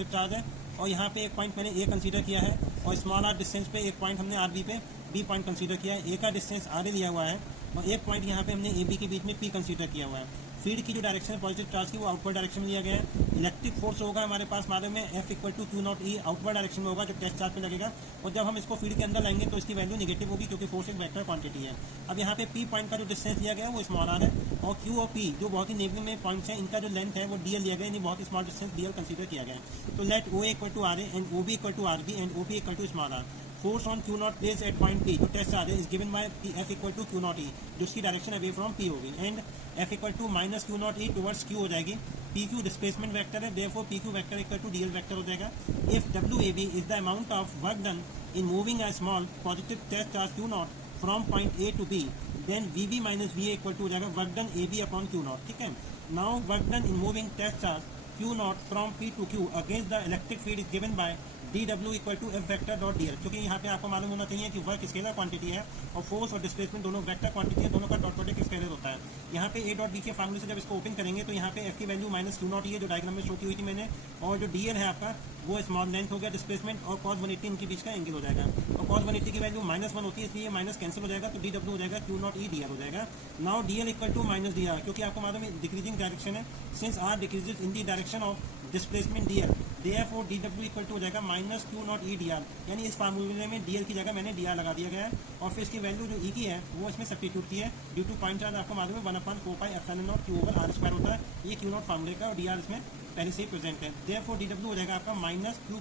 Charge है और यहाँ पे एक पॉइंट मैंने ए कंसीडर किया है और स्मॉल आर डिस्टेंस पे एक पॉइंट हमने आर बी पे बी पॉइंट कंसीडर किया है। ए का डिस्टेंस आर ए लिया हुआ है और एक पॉइंट यहाँ पे हमने ए बी के बीच में पी कंसीडर किया हुआ है। फील्ड की जो डायरेक्शन है पॉजिटिव चार्ज की वो आउटवर्ड डायरेक्शन में लिया गया है। इलेक्ट्रिक फोर्स होगा हमारे पास मालूम है F equal to Q not E outward direction में होगा जो टेस्ट चार्ज पे लगेगा और जब हम इसको फील्ड के अंदर लाएंगे तो इसकी वैल्यू नेगेटिव होगी क्योंकि फोर्स एक वेक्टर क्वांटिटी है। अब यहाँ पे पी पॉइंट का जो डिस्टेंस लिया गया है वो स्मॉल आर है और क्यू और पी जो बहुत ही नेबलिंग में पॉइंट्स हैं इनका जो लेंथ है वो डीएल लिया गया है, बहुत ही स्मॉल डिस्टेंस डीएल कंसीडर किया गया है। तो let O equal to R A and O B equal to R B and O P equal to small R. Force on Q naught place at point P जो test charge है is given by F equal to Q not E जो उसकी direction away from P होगी and F equal to minus Q not E towards Q हो जाएगी। P Q displacement vector है therefore P Q vector equal to D L vector हो जाएगा। If W A B is the amount of work done in moving a small positive test charge Q not from point A to B then V B minus V A equal to हो जाएगा work done A B upon Q not. ठीक है, now work done in moving test charge Q not from P to Q against the electric field is given by dw equal to F vector dot D L. क्योंकि यहाँ पे आपको मालूम होना चाहिए कि वर्क स्केलर क्वांटिटी है और फोर्स और डिस्प्लेसमेंट दोनों वेक्टर क्वांटिटी है, दोनों का डॉट प्रोडक्ट स्केलर होता है। यहाँ पे ए डॉट बी के फार्मूले से जब इसको ओपन करेंगे तो यहाँ पे एफ की वैल्यू माइनस क्यू नॉट है जो डायग्राम में शो की हुई थी मैंने और जो डी एल है आपका वो स्मॉल लेंथ हो गया डिस्प्लेसमेंट और cos 180 इनके बीच का एंगल हो जाएगा और cos 180 की वैल्यू -1 होती है इसलिए माइनस कैंसिल हो जाएगा तो डी डब्ल्यू हो जाएगा Q not E D R हो जाएगा। Now D L equal to minus D R क्योंकि आपको मालूम है डिक्रीजिंग डायरेक्शन है since R decreases in the direction of displacement D L therefore D W equal to हो जाएगा minus Q not E D R. यानी इस फार्मूले में डी एल की जगह मैंने डी आर लगा दिया गया है और फिर इसकी वैल्यू जो ई की है वो इसमें सब्स्टिट्यूट की है ड्यू टू पॉइंट चार्ज आपको मालूम है 1/4 epsilon not Q over R square होता है। ये क्यू नॉट फार्मूले का और डी आर इसमें पहले से ही प्रेजेंट है। देयरफॉर डी डब्ल्यू हो जाएगा आपका माइनस क्यू